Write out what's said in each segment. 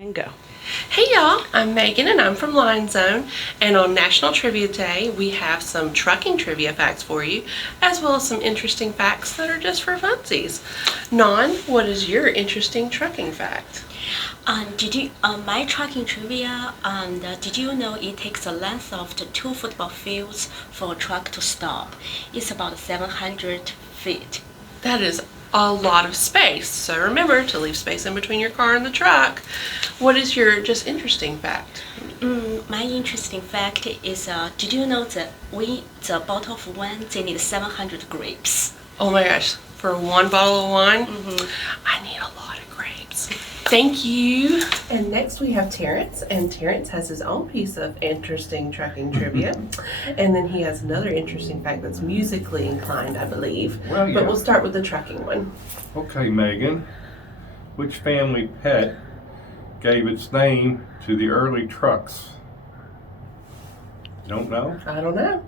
And go. Hey y'all, I'm Megan and I'm from Lionzone, and on National Trivia Day we have some trucking trivia facts for you, as well as some interesting facts that are just for funsies. Non, what is your interesting trucking fact? My trucking trivia, did you know it takes the length of the 2 football fields for a truck to stop? It's about 700 feet. That is a lot of space, so remember to leave space in between your car and the truck. What is your just interesting fact? My interesting fact is, did you know that the bottle of wine, they need 700 grapes? Oh my gosh, for one bottle of wine, I need a lot of grapes. Thank you. And next we have Terrence, and Terrence has his own piece of interesting trucking trivia. And then he has another interesting fact that's musically inclined, I believe. Well, yeah. But we'll start with the trucking one. Okay, Megan. Which family pet gave its name to the early trucks? You don't know? I don't know.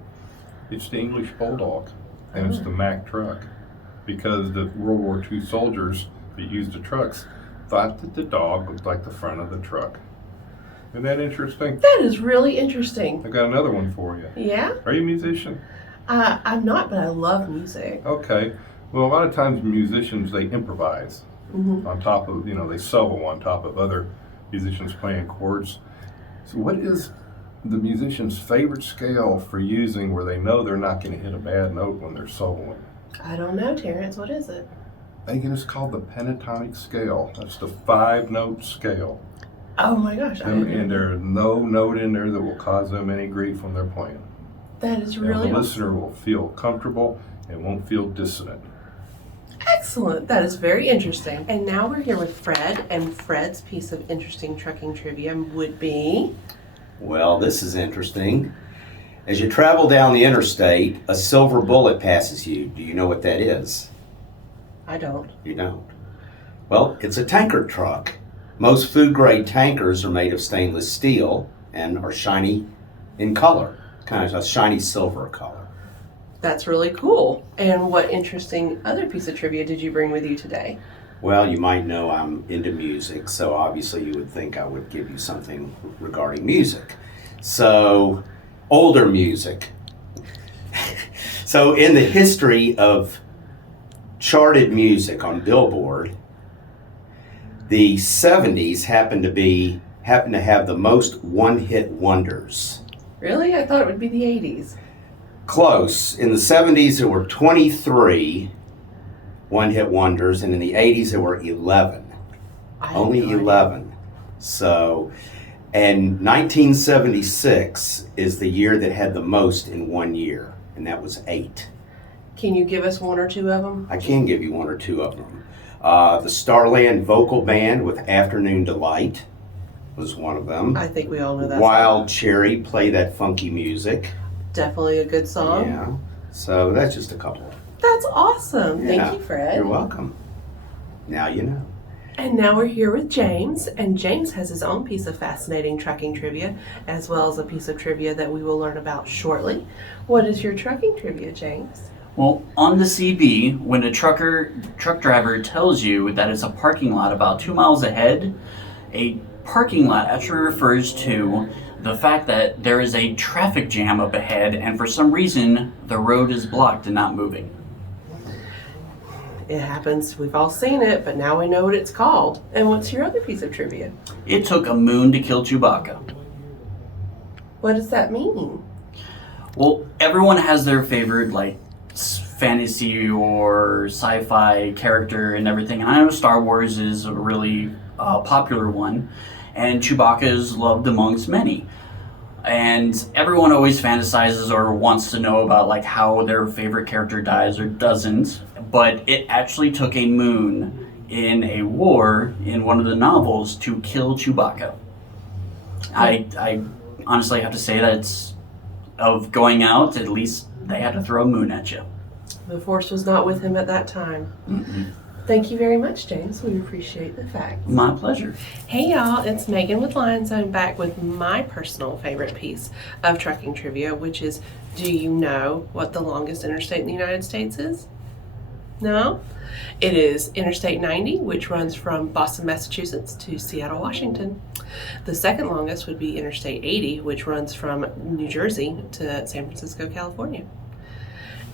It's the English Bulldog, and it's the Mack truck. Because the World War II soldiers that used the trucks thought that the dog looked like the front of the truck. Isn't that interesting? That is really interesting. I got another one for you. Yeah? Are you a musician? I'm not, but I love music. Okay. Well, a lot of times musicians, they improvise on top of, they solo on top of other musicians playing chords. So what is the musician's favorite scale for using where they know they're not going to hit a bad note when they're soloing? I don't know, Terrence. What is it? Megan, it's called the pentatonic scale. That's the 5-note scale. Oh my gosh. And there's no note in there that will cause them any grief when they're playing. That is And really the listener will feel comfortable and won't feel dissonant. excellent. That is very interesting. And now we're here with Fred, and Fred's piece of interesting trucking trivia would be... Well, this is interesting. As you travel down the interstate, a silver bullet passes you. Do you know what that is? I don't. You don't. Well, it's a tanker truck. Most food-grade tankers are made of stainless steel and are shiny in color, kind of a shiny silver color. That's really cool. And what interesting other piece of trivia did you bring with you today? Well, you might know I'm into music, so obviously you would think I would give you something regarding music. So, older music. So, in the history of charted music on Billboard, the 70s happened to have the most one-hit wonders. Really? I thought it would be the 80s. Close. In the 70s there were 23 one-hit wonders, and in the 80s there were 11. Only 11. So, and 1976 is the year that had the most in one year, and that was 8. Can you give us one or two of them? I can give you one or two of them. The Starland Vocal Band with Afternoon Delight was one of them. I think we all know that Wild Cherry, Play That Funky Music. song. Definitely a good song. Yeah. So that's just a couple of them. That's awesome. Yeah. Thank you, Fred. You're welcome. Now you know. And now we're here with James, and James has his own piece of fascinating trucking trivia, as well as a piece of trivia that we will learn about shortly. What is your trucking trivia, James? Well, on the CB, when a truck driver tells you that it's a parking lot about 2 miles ahead, a parking lot actually refers to the fact that there is a traffic jam up ahead, and for some reason, the road is blocked and not moving. It happens. We've all seen it, but now we know what it's called. And what's your other piece of trivia? It took a moon to kill Chewbacca. What does that mean? Well, everyone has their favorite, fantasy or sci-fi character and everything, and I know Star Wars is a really popular one, and Chewbacca is loved amongst many. And everyone always fantasizes or wants to know about how their favorite character dies or doesn't, but it actually took a moon in a war in one of the novels to kill Chewbacca. I honestly have to say that it's, of going out, at least they had to throw a moon at you. The Force was not with him at that time. Thank you very much, James. We appreciate the facts. My pleasure. Hey y'all, it's Megan with Lionzone back with my personal favorite piece of trucking trivia, which is, do you know what the longest interstate in the United States is? No? It is Interstate 90, which runs from Boston, Massachusetts to Seattle, Washington. The second longest would be Interstate 80, which runs from New Jersey to San Francisco, California.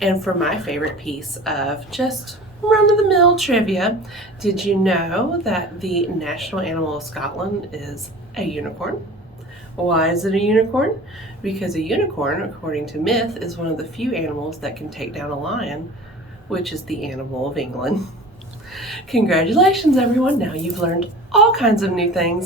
And for my favorite piece of just run-of-the-mill trivia, did you know that the national animal of Scotland is a unicorn? Why is it a unicorn? Because a unicorn, according to myth, is one of the few animals that can take down a lion, which is the animal of England. Congratulations, everyone. Now you've learned all kinds of new things